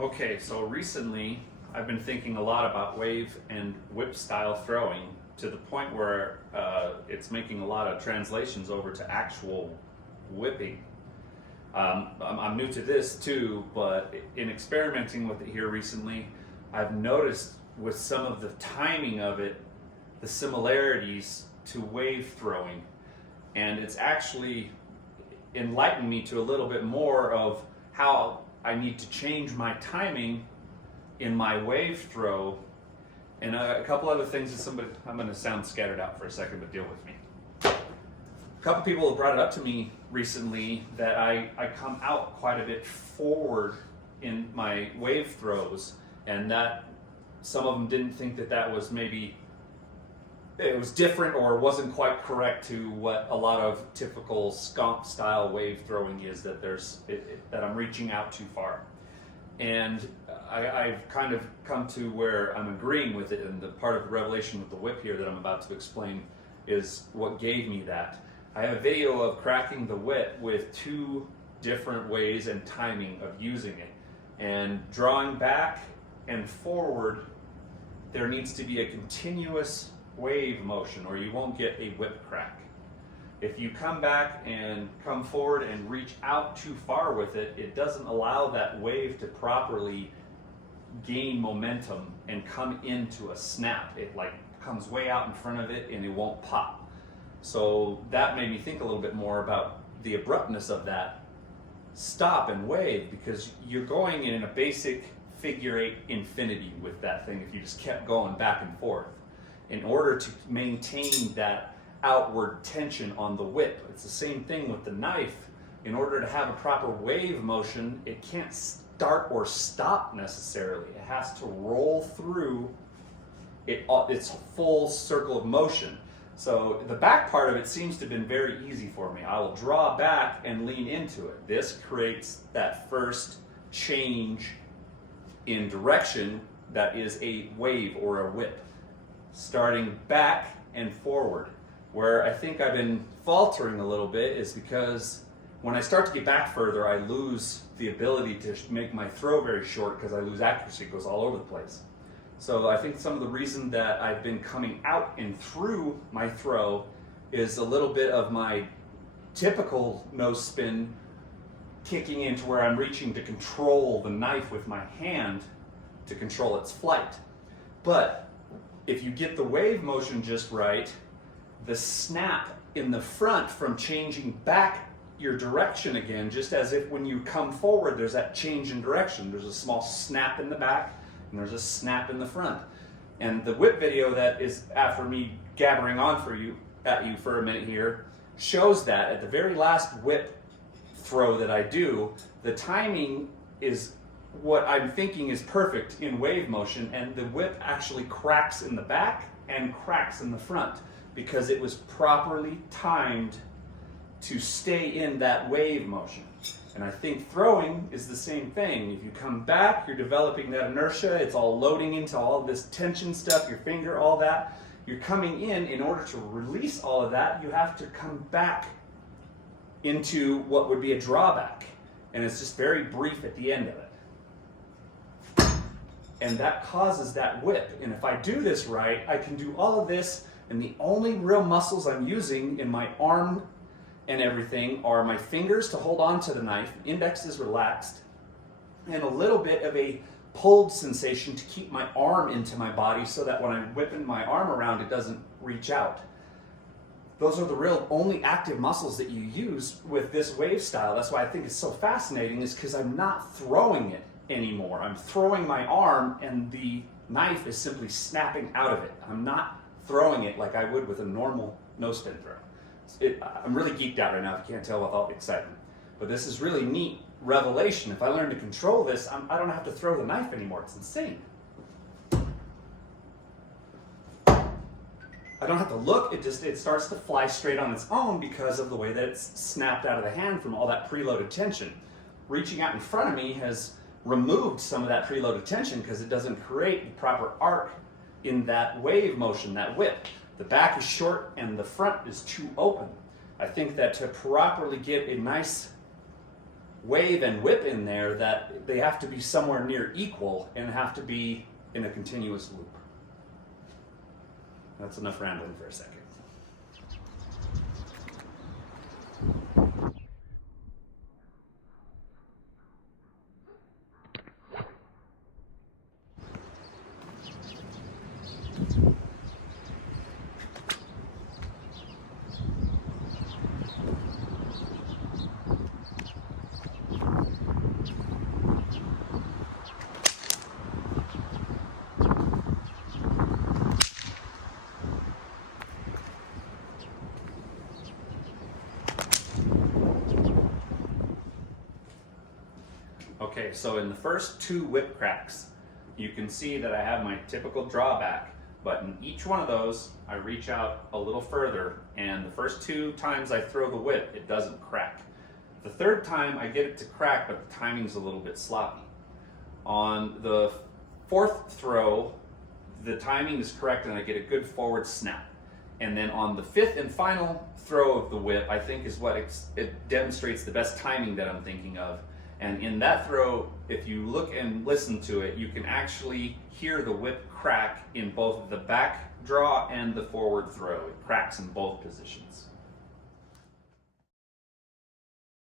Okay, so recently I've been thinking a lot about wave and whip style throwing to the point where it's making a lot of translations over to actual whipping. I'm new to this too, but in experimenting with it here recently, I've noticed with some of the timing of it, the similarities to wave throwing. And it's actually enlightened me to a little bit more of how I need to change my timing in my wave throw, and a couple other things that I'm going to sound scattered out for a second, but deal with me. A couple people have brought it up to me recently that I come out quite a bit forward in my wave throws, and that some of them didn't think that was maybe it was different or wasn't quite correct to what a lot of typical skunk style wave throwing is, that that I'm reaching out too far. And I've kind of come to where I'm agreeing with it, and the part of the revelation with the whip here that I'm about to explain is what gave me that. I have a video of cracking the whip with two different ways and timing of using it. And drawing back and forward, there needs to be a continuous wave motion or you won't get a whip crack. If you come back and come forward and reach out too far with it, it doesn't allow that wave to properly gain momentum and come into a snap. It like comes way out in front of it and it won't pop. So that made me think a little bit more about the abruptness of that stop and wave, because you're going in a basic figure eight infinity with that thing if you just kept going back and forth. In order to maintain that outward tension on the whip. It's the same thing with the knife. In order to have a proper wave motion, it can't start or stop necessarily. It has to roll through its full circle of motion. So the back part of it seems to have been very easy for me. I will draw back and lean into it. This creates that first change in direction that is a wave or a whip. Starting back and forward. Where I think I've been faltering a little bit is because when I start to get back further, I lose the ability to make my throw very short because I lose accuracy. It goes all over the place. So I think some of the reason that I've been coming out and through my throw is a little bit of my typical nose spin kicking into where I'm reaching to control the knife with my hand to control its flight. But if you get the wave motion just right, the snap in the front from changing back your direction again, just as if when you come forward, there's that change in direction. There's a small snap in the back and there's a snap in the front. And the whip video that is after me gabbering on at you for a minute here shows that at the very last whip throw that I do, the timing is what I'm thinking is perfect in wave motion, and the whip actually cracks in the back and cracks in the front because it was properly timed to stay in that wave motion. And I think throwing is the same thing. If you come back, you're developing that inertia, it's all loading into all this tension stuff, your finger, all that. You're coming in order to release all of that, you have to come back into what would be a drawback. And it's just very brief at the end of it. And that causes that whip. And if I do this right, I can do all of this, and the only real muscles I'm using in my arm and everything are my fingers to hold on to the knife, index is relaxed, and a little bit of a pulled sensation to keep my arm into my body so that when I'm whipping my arm around, it doesn't reach out. Those are the real only active muscles that you use with this wave style. That's why I think it's so fascinating, is because I'm not throwing it anymore. I'm throwing my arm and the knife is simply snapping out of it. I'm not throwing it like I would with a normal no spin throw. I'm really geeked out right now if you can't tell with all the excitement. But this is really neat revelation. If I learn to control this, I don't have to throw the knife anymore. It's insane. I don't have to look, it starts to fly straight on its own because of the way that it's snapped out of the hand from all that preloaded tension. Reaching out in front of me has removed some of that preloaded tension because it doesn't create the proper arc in that wave motion, that whip. The back is short and the front is too open. I think that to properly get a nice wave and whip in there that they have to be somewhere near equal and have to be in a continuous loop. That's enough rambling for a second. Okay, so in the first two whip cracks, you can see that I have my typical drawback, but in each one of those, I reach out a little further, and the first two times I throw the whip, it doesn't crack. The third time, I get it to crack, but the timing's a little bit sloppy. On the fourth throw, the timing is correct, and I get a good forward snap. And then on the fifth and final throw of the whip, I think is what it demonstrates the best timing that I'm thinking of. And in that throw, if you look and listen to it, you can actually hear the whip crack in both the back draw and the forward throw. It cracks in both positions.